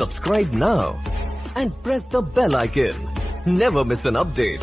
Subscribe now and press the bell icon. Never miss an update.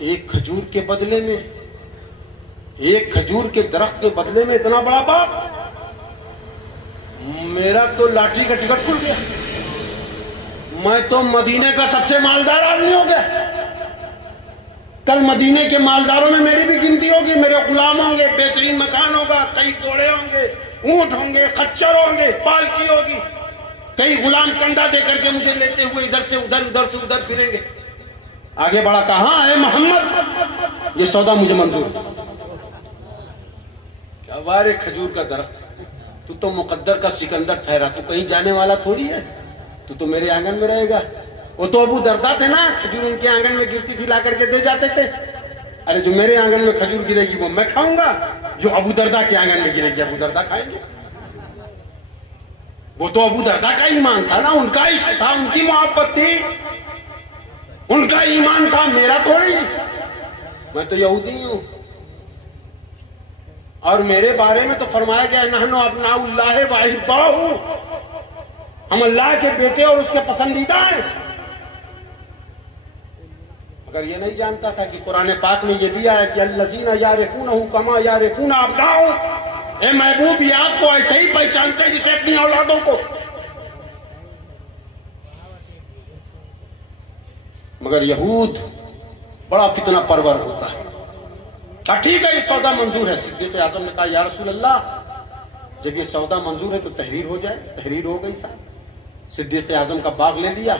ایک کھجور کے بدلے میں، ایک کھجور کے درخت کے بدلے میں اتنا بڑا باغ. میرا تو لاٹری کا ٹکٹ کھل گیا، میں تو مدینے کا سب سے مالدار آدمی ہو گیا. کل مدینے کے مالداروں میں میری بھی گنتی ہوگی، میرے غلام ہوں گے، بہترین مکان ہوگا، کئی گھوڑے ہوں گے، اونٹ ہوں گے، خچر ہوں گے، پالکی ہوگی، کئی غلام کندھا دے کر کے مجھے لیتے ہوئے ادھر سے ادھر، ادھر سے ادھر پھریں گے. آگے بڑھا، کہاں ہے محمد؟ یہ سودا مجھے منظور ہے. کیا وارے کھجور کا درخت، تو مقدر کا سکندر ٹھہرا، تو کہیں جانے والا تھوڑی ہے، تو میرے آنگن میں رہے گا. وہ تو ابو دردہ تھے نا، کھجور ان کے آنگن میں گرتی تھی، لا کر کے دے جاتے تھے. ارے جو میرے آنگن میں کھجور گرے گی وہ میں کھاؤں گا، جو ابو دردہ کے آنگن میں گرے گی ابو دردہ کھائیں گے. وہ تو ابو دردہ کا ایمان تھا نا، ان کا عشق تھا، ان کی محبت تھی، ان کا ایمان تھا، میرا تھوڑی. میں تو یہودی ہوں. اور میرے بارے میں تو فرمایا گیا نحن ابناء اللہ واحباؤہ، ہم اللہ کے بیٹے اور اس کے پسندیدہ ہیں. اگر یہ نہیں جانتا تھا کہ قرآن پاک میں یہ بھی آیا کہ الذین یعرفونہ کما یعرفون ابناءہم، اے محبوب یہ آپ کو ایسے ہی پہچانتے ہیں جسے اپنی اولادوں کو. مگر یہود بڑا فتنہ پرور ہوتا ہے. ٹھیک ہے یہ سودا منظور ہے. صدیق اعظم نے کہا یا رسول اللہ جب یہ سودا منظور ہے تو تحریر ہو جائے. تحریر ہو گئی صاحب. صدیق اعظم کا باغ لے لیا.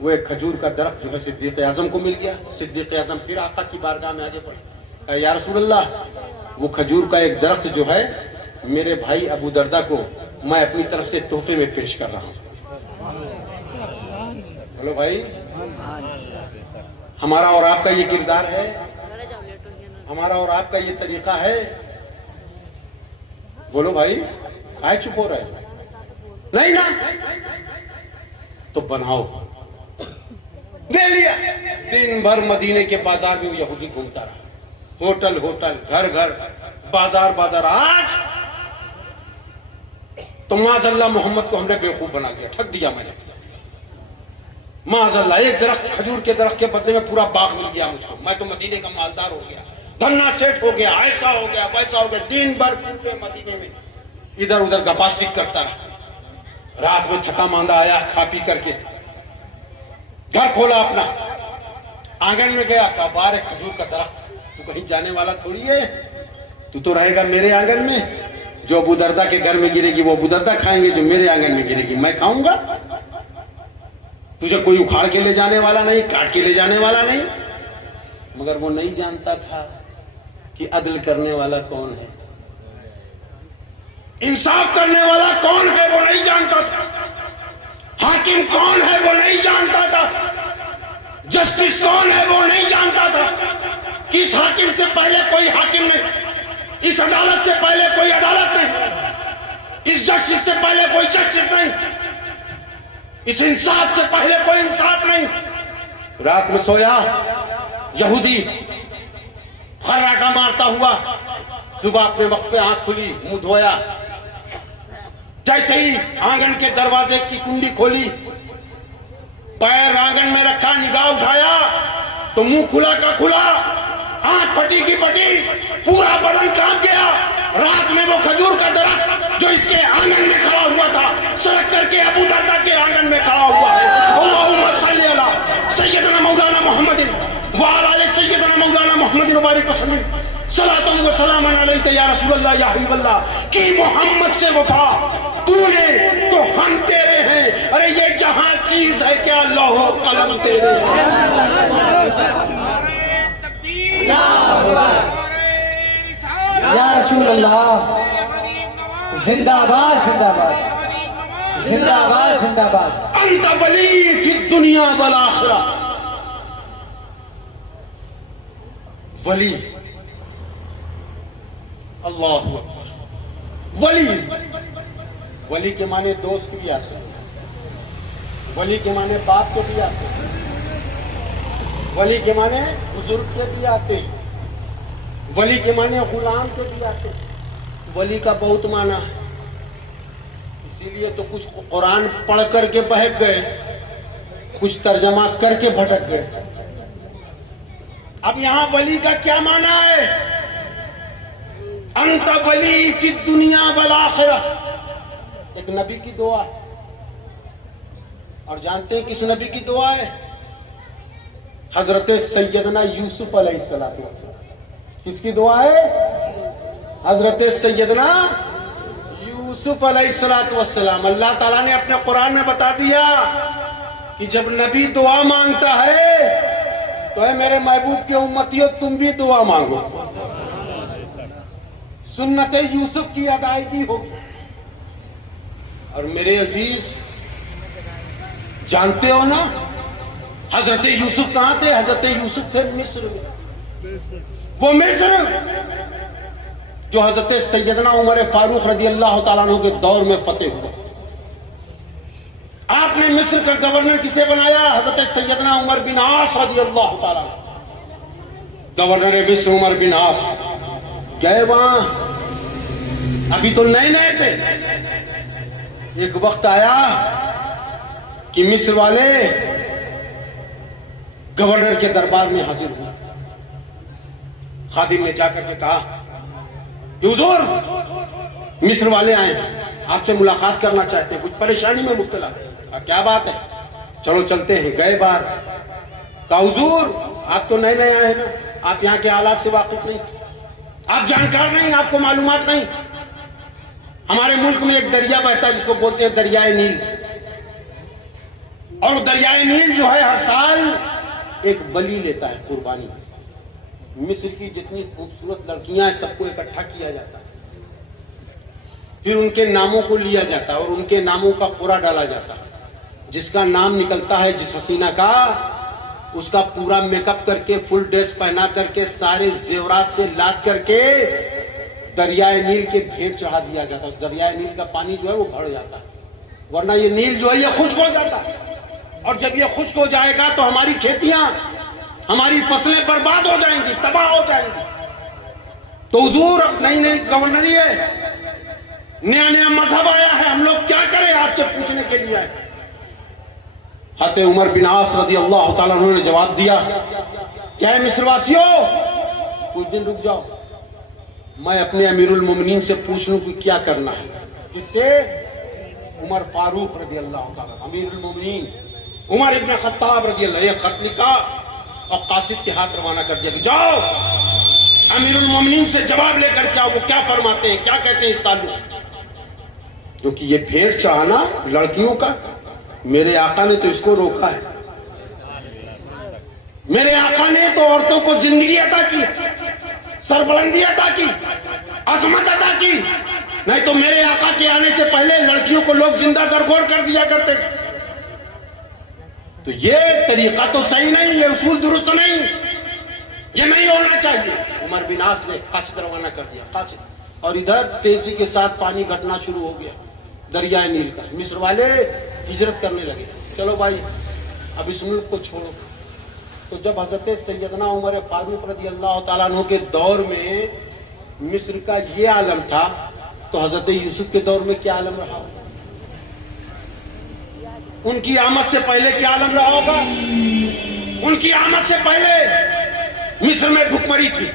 وہ ایک کھجور کا درخت جو ہے صدیق اعظم کو مل گیا. صدیق اعظم پھر آقا کی بارگاہ میں آگے بڑھے، کہا یا رسول اللہ وہ کھجور کا ایک درخت جو ہے میرے بھائی ابو دردہ کو میں اپنی طرف سے تحفے میں پیش کر رہا ہوں. بولو بھائی، ہمارا اور آپ کا یہ کردار ہے، ہمارا اور آپ کا یہ طریقہ ہے. بولو بھائی، کائے چپ ہو رہا ہے؟ نہیں نا، تو بناؤ. دے لیا. دن بھر مدینے کے بازار میں وہ یہودی گھومتا رہا، ہوٹل ہوٹل، گھر گھر، بازار بازار. آج تو معاذ اللہ محمد کو ہم نے بیوقوف بنا دیا، ٹھگ دیا میں نے. معاذ اللہ ایک درخت کھجور کے درخت کے بدلے میں پورا باغ مل گیا مجھ کو. میں تو مدینے کا مالدار ہو گیا، دھنا سیٹ ہو گیا، ایسا ہو گیا ویسا ہو گیا. دن بھر پورے مدینے میں ادھر ادھر گپاسٹک کرتا رہا. رات میں تھکا ماندہ آیا، کھا پی کر کے گھر کھولا اپنا، آنگن میں گیا، کہا بارے کھجور کا درخت، تو کہیں جانے والا تھوڑی ہے، تو رہے گا میرے آنگن میں. جو ابو دردہ کے گھر میں گرے گی وہ ابو دردہ کھائیں گے، جو میرے آنگن میں گرے گی میں کھاؤں گا. تجھے کوئی اکھاڑ کے لے جانے والا نہیں، کاٹ کے لے جانے والا نہیں. مگر وہ نہیں جانتا تھا کہ عدل کرنے والا کون ہے، انصاف کرنے والا کون ہے وہ نہیں جانتا تھا. حاکم کون ہے وہ نہیں جانتا تھا. جسٹس کون ہے وہ نہیں جانتا تھا. اس حاکم سے پہلے کوئی حاکم نہیں، اس عدالت سے پہلے کوئی عدالت نہیں، اس جسٹس سے پہلے کوئی جسٹس نہیں، اس انصاف سے پہلے کوئی انصاف نہیں. رات میں سویا یہودی خراٹا مارتا ہوا، صبح اپنے وقت پہ آنکھ کھلی، منہ دھویا، جیسے ہی آنگن کے دروازے کی کنڈی کھولی، پیر آنگن میں رکھا، نگاہ اٹھایا تو منہ کھلا کا کھلا، آنکھ پھٹی کی پھٹی، پورا بدن کانپ گیا. رات میں وہ کھجور کا درخت جو اس کے آنگن میں کھڑا ہوا تھا سرک کر کے ابو دردہ کے آنگن میں کھڑا ہوا ہے. اللہم صلی علی سیدنا مولانا محمد وعلی آل سیدنا مولانا محمد وبارک وسلم. صلاۃ و سلام علیک یا رسول اللہ یا حبیب اللہ. کی محمد سے وفا تو نے تو ہم تیرے ہیں. ارے یہ جہاں چیز ہے کیا لوح و قلم تیرے ہیں. یا رسول اللہ زندہ باد، زندہ باد، زندہ باد، زندہ باد. انت ولی فی الدنیا والآخرہ. ولی، اللہ اکبر. ولی، ولی کے معنی دوست بھی آتے ہیں، ولی کے معنی باپ کے بھی آتے ہیں، ولی کے معنی بزرگ کے بھی آتے ہیں، ولی کے معنی غلام کے بھی آتے ہیں. ولی کا بہت معنی ہے، اسی لیے تو کچھ قرآن پڑھ کر کے بہک گئے، کچھ ترجمہ کر کے بھٹک گئے. اب یہاں ولی کا کیا معنی ہے؟ انت ولی فی الدنیا والآخرہ، ایک نبی کی دعا ہے. اور جانتے ہیں کس نبی کی دعا ہے؟ حضرت سیدنا یوسف علیہ السلام. کس کی دعا ہے؟ حضرت سیدنا یوسف علیہ السلام. اللہ تعالیٰ نے اپنے قرآن میں بتا دیا کہ جب نبی دعا مانگتا ہے تو اے میرے محبوب کے امتیوں تم بھی دعا مانگو، سنت یوسف کی ادائیگی ہوگی. اور میرے عزیز جانتے ہو نا حضرت یوسف کہاں تھے؟ حضرت یوسف تھے مصر میں. وہ مصر جو حضرت سیدنا عمر فاروق رضی اللہ تعالیٰ عنہ کے دور میں فتح ہوا. آپ نے مصر کا گورنر کسے بنایا؟ حضرت سیدنا عمر بن عاص رضی اللہ تعالیٰ عنہ. گورنر مصر عمر بن عاص گئے وہاں، ابھی تو نئے نئے تھے. ایک وقت آیا کہ مصر والے گورنر کے دربار میں حاضر ہوئے. خادم نے جا کر کے کہا حضور مصر والے آئے ہیں، آپ سے ملاقات کرنا چاہتے ہیں، کچھ پریشانی میں مبتلا ہے. کیا بات ہے؟ چلو چلتے ہیں. گئے بار کہا حضور آپ تو نئے نئے آئے ہیں نا، آپ یہاں کے حالات سے واقف نہیں، آپ جانکار نہیں، آپ کو معلومات نہیں. ہمارے ملک میں ایک دریا بہتا ہے جس کو بولتے ہیں دریائے نیل، اور دریائے نیل جو ہے ہر سال ایک بلی لیتا ہے قربانی. مصر کی جتنی خوبصورت لڑکیاں ہیں سب کو اکٹھا کیا جاتا ہے، پھر ان کے ناموں کو لیا جاتا ہے اور ان کے ناموں کا قرعہ ڈالا جاتا ہے. جس کا نام نکلتا ہے جس حسینہ کا، اس کا پورا میک اپ کر کے فل ڈریس پہنا کر کے سارے زیورات سے لاد کر کے دریائے نیل کے بھیٹ چڑھا دیا جاتا ہے. دریائے نیل کا پانی جو ہے وہ بڑھ جاتا ہے، ورنہ یہ نیل جو ہے یہ خشک ہو جاتا ہے. اور جب یہ خشک ہو جائے گا تو ہماری کھیتیاں، ہماری فصلیں برباد ہو جائیں گی، تباہ ہو جائیں گی. تو حضور اب نئی نئی گورنری ہے، نیا نیا مذہب آیا ہے، ہم لوگ کیا کریں؟ آپ سے پوچھنے کے لیے آئے. حضرت عمر بن عاص رضی اللہ تعالیٰ عنہ نے جواب دیا کہ اے مصر واسیوں کچھ دن رک جاؤ، میں اپنے امیر المومنین سے پوچھ لوں کہ کیا کرنا ہے. اس سے عمر فاروق رضی اللہ تعالیٰ امیر المومنین عمر ابن خطاب رضی اللہ یہ خط لکھا اور قاصد کے ہاتھ روانہ کر دیا کہ جاؤ امیر المومنین سے جواب لے کر کے آؤ، وہ کیا فرماتے ہیں، کیا کہتے ہیں اس تعلق سے. کیونکہ یہ بھیٹ چڑھانا لڑکیوں کا میرے آقا نے تو اس کو روکا ہے. میرے آقا نے تو عورتوں کو زندگی عطا کی، سربلندی عطا کی، عظمت عطا کی. نہیں تو میرے آقا کے آنے سے پہلے لڑکیوں کو لوگ زندہ درگور کر دیا کرتے تھے. تو یہ طریقہ تو صحیح نہیں، یہ اصول درست نہیں، یہ نہیں ہونا چاہیے. عمر بن عاص نے قاصد روانہ کر دیا، قاصد. اور ادھر تیزی کے ساتھ پانی گھٹنا شروع ہو گیا دریائے نیل کا. مصر والے ہجرت کرنے لگے، چلو بھائی اب اس ملک کو چھوڑو. تو جب حضرت سیدنا عمر فاروق رضی اللہ تعالیٰ عنہ کے دور میں مصر کا یہ عالم تھا تو حضرت یوسف کے دور میں کیا عالم رہا ہوگا؟ ان کی آمد سے پہلے کیا عالم رہا ہوگا؟ ان کی آمد سے پہلے مصر میں بھکمری تھی،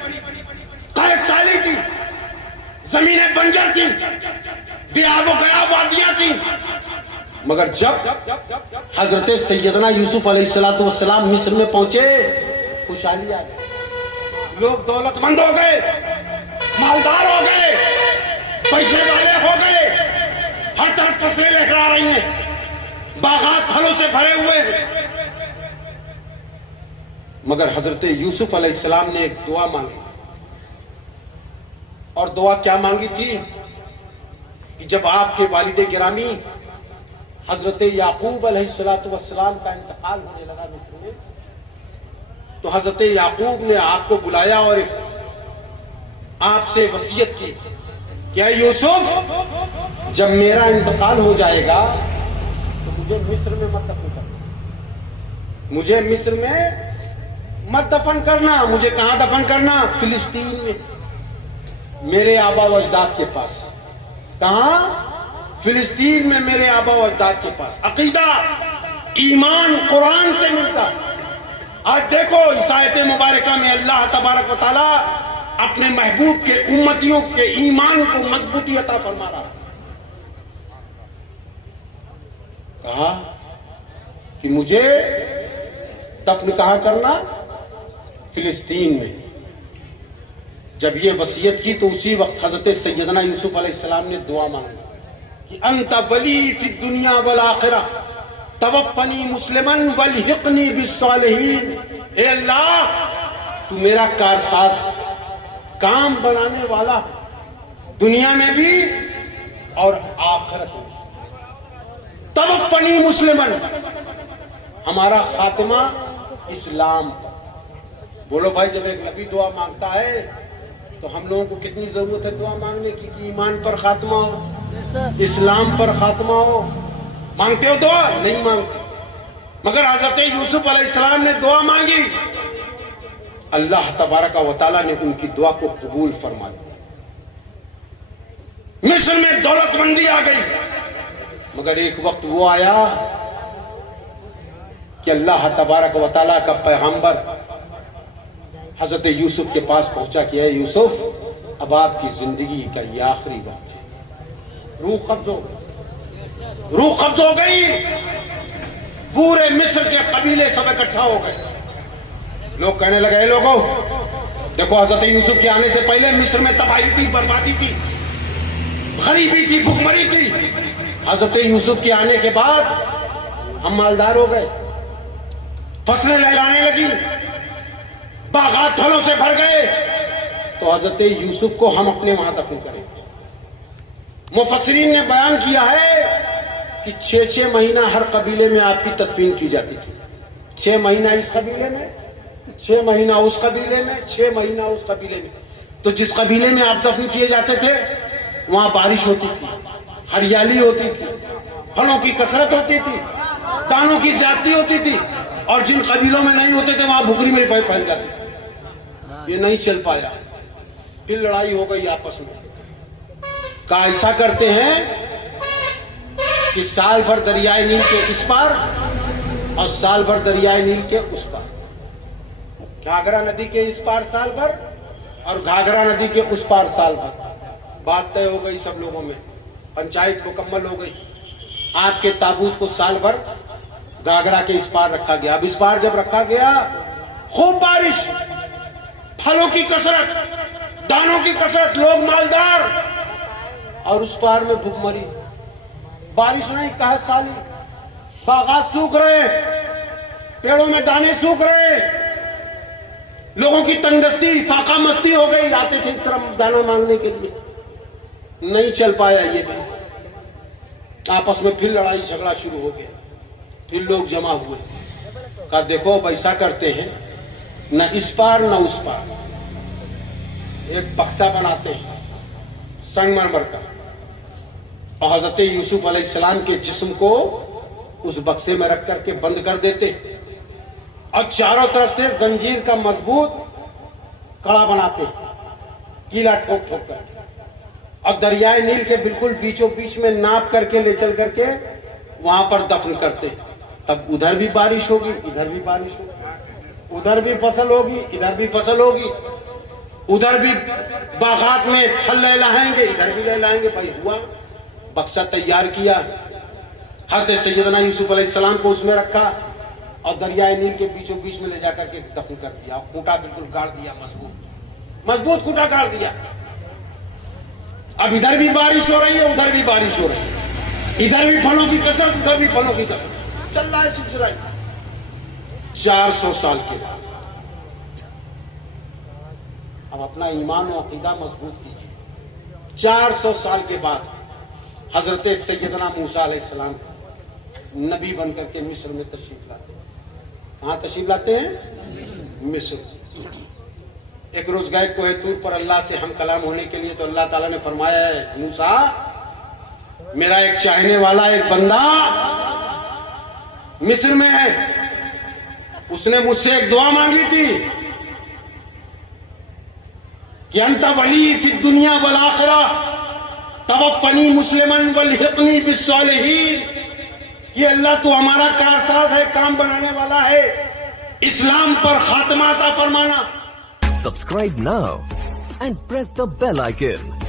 قحط سالی تھی، زمینیں بنجر تھی، بے آب و گیا وادیاں تھی. مگر جب حضرت سیدنا یوسف علیہ السلام مصر میں پہنچے خوشحالی آ گئی، لوگ دولت مند ہو گئے، مالدار ہو گئے، پیسے والے ہو گئے، ہر طرف فصلیں لہرا رہی ہیں، باغات پھلوں سے بھرے ہوئے ہیں. مگر حضرت یوسف علیہ السلام نے ایک دعا مانگی، اور دعا کیا مانگی تھی کہ جب آپ کے والد گرامی حضرت یعقوب علیہ السلام کا انتقال ہونے لگا مصر میں، تو حضرت یعقوب نے آپ کو بلایا اور آپ سے وصیت کی کہ اے یوسف جب میرا انتقال ہو جائے گا تو مجھے مصر میں مت دفن کرنا، مجھے مصر میں مت دفن کرنا. مجھے کہاں دفن کرنا؟ فلسطین میں، میرے آبا و اجداد کے پاس. کہاں؟ فلسطین میں میرے آبا و اجداد کے پاس. عقیدہ ایمان قرآن سے ملتا، آج دیکھو اس آیت مبارکہ میں اللہ تبارک و تعالی اپنے محبوب کے امتیوں کے ایمان کو مضبوطی عطا فرما رہا. کہا کہ مجھے دفن کہاں کرنا؟ فلسطین میں. جب یہ وصیت کی تو اسی وقت حضرت سیدنا یوسف علیہ السلام نے دعا مانگی کہ انت ولی فی الدنیا والآخرہ توفنی مسلمن والحقنی بالصالحین. اے اللہ تو میرا کارساز کام بنانے والا دنیا میں بھی اور آخرت میں. توفنی مسلمن، ہمارا خاتمہ اسلام. بولو بھائی جب ایک نبی دعا مانگتا ہے تو ہم لوگوں کو کتنی ضرورت ہے دعا مانگنے کی کہ ایمان پر خاتمہ ہو، اسلام پر خاتمہ ہو. مانگتے ہو دعا؟ نہیں مانگتے. مگر حضرت یوسف علیہ السلام نے دعا مانگی، اللہ تبارک و تعالیٰ نے ان کی دعا کو قبول فرما لیا. مصر میں دولت مندی آ گئی، مگر ایک وقت وہ آیا کہ اللہ تبارک و تعالیٰ کا پیغمبر حضرت یوسف کے پاس پہنچا کہ اے یوسف، اب آپ کی زندگی کا یہ آخری وقت ہے. روح قبض ہو گئی، روح قبض ہو گئی. پورے مصر کے قبیلے سب اکٹھا ہو گئے. لوگ کہنے لگے اے لوگوں دیکھو، حضرت یوسف کے آنے سے پہلے مصر میں تباہی تھی، بربادی تھی، غریبی تھی، بھوکمری تھی. حضرت یوسف کے آنے کے بعد ہم مالدار ہو گئے، فصلیں لہلانے لگی، باغات پھلوں سے بھر گئے. تو حضرت یوسف کو ہم اپنے وہاں دفن کریں. مفسرین نے بیان کیا ہے کہ 6 مہینہ ہر قبیلے میں آپ کی تدفین کی جاتی تھی. 6 مہینہ اس قبیلے میں، 6 مہینہ اس قبیلے میں، 6 مہینہ اس قبیلے میں. تو جس قبیلے میں آپ دفن کیے جاتے تھے وہاں بارش ہوتی تھی، ہریالی ہوتی تھی، پھلوں کی کثرت ہوتی تھی، دانوں کی زیادتی ہوتی تھی. اور جن قبیلوں میں نہیں ہوتے تھے وہاں بھوکری میں پھیل جاتی. یہ نہیں چل پایا، پھر لڑائی ہو گئی آپس میں. کہا ایسا کرتے ہیں کہ سال بھر دریائے نیل کے اس پار اور سال بھر دریائے نیل کے اس پار. گھاگرا ندی کے اس پار سال بھر اور گھاگرا ندی کے اس پار سال بھر. بات طے ہو گئی سب لوگوں میں، پنچایت مکمل ہو گئی. آپ کے تابوت کو سال بھر گھاگرا کے اس پار رکھا گیا. اب اس پار جب رکھا گیا، خوب بارش، پھلوں کی کثرت، دانوں کی کثرت، لوگ مالدار. اور اس پار میں بھوک مری، بارش نہیں، قحط سالی، باغات سوکھ رہے، پیڑوں میں دانے سوکھ رہے، لوگوں کی تنگدستی، فاقہ مستی ہو گئی. آتے تھے اس طرح دانا مانگنے کے لیے، نہیں چل پایا. یہ بھی آپس میں پھر لڑائی جھگڑا شروع ہو گیا. پھر لوگ جمع ہوئے، کہا دیکھو اب ایسا کرتے ہیں، نہ اس پار نہ اس پار ایک بکسا بناتے ہیں سنگ مرمر کا، اور حضرت یوسف علیہ السلام کے جسم کو اس بکسے میں رکھ کر کے بند کر دیتے، اور چاروں طرف سے زنجیر کا مضبوط کڑا بناتے، کیلا ٹھوک ٹھوک کر، اور دریائے نیل کے بالکل بیچوں بیچ میں ناپ کر کے لے چل کر کے وہاں پر دفن کرتے. تب ادھر بھی بارش ہوگی، ادھر بھی بارش ہوگی، ادھر بھی فصل ہوگی، ادھر بھی فصل ہوگی، ادھر بھی باغات میں پھل لہلائیں گے، ادھر بھی لہلائیں گے. بھائی ہوا، بکسا تیار کیا، حضرت سیدنا یوسف علیہ السلام کو اس میں رکھا اور دریائے نیل کے بیچوں بیچ میں لے جا کر کے دفن کر دیا. اور کھوٹا بالکل گاڑ دیا، مضبوط کھوٹا گاڑ دیا. اب ادھر بھی بارش ہو رہی ہے، ادھر بھی بارش ہو رہی ہے، ادھر بھی پھلوں کی کثرت، ادھر بھی پھلوں کی کثرت، چل رہا ہے سلسلہ. 400 سال کے بعد اب اپنا ایمان و عقیدہ مضبوط کیجیے. 400 سال کے بعد حضرت سیدنا موسیٰ علیہ السلام نبی بن کر کے مصر میں تشریف لاتے ہیں. کہاں تشریف لاتے ہیں؟ مصر. ایک روز گئے کوہ طور پر اللہ سے ہم کلام ہونے کے لیے، تو اللہ تعالیٰ نے فرمایا ہے موسیٰ، میرا ایک چاہنے والا ایک بندہ مصر میں ہے، اس نے مجھ سے ایک دعا مانگی تھی کہ انت ولی فی الدنیا والآخرہ توفنی مسلمن والحقنی بالصالحین. یہ اللہ تو ہمارا کارساز ہے، کام بنانے والا ہے، اسلام پر خاتمہ عطا فرمانا. Subscribe now and press the bell icon.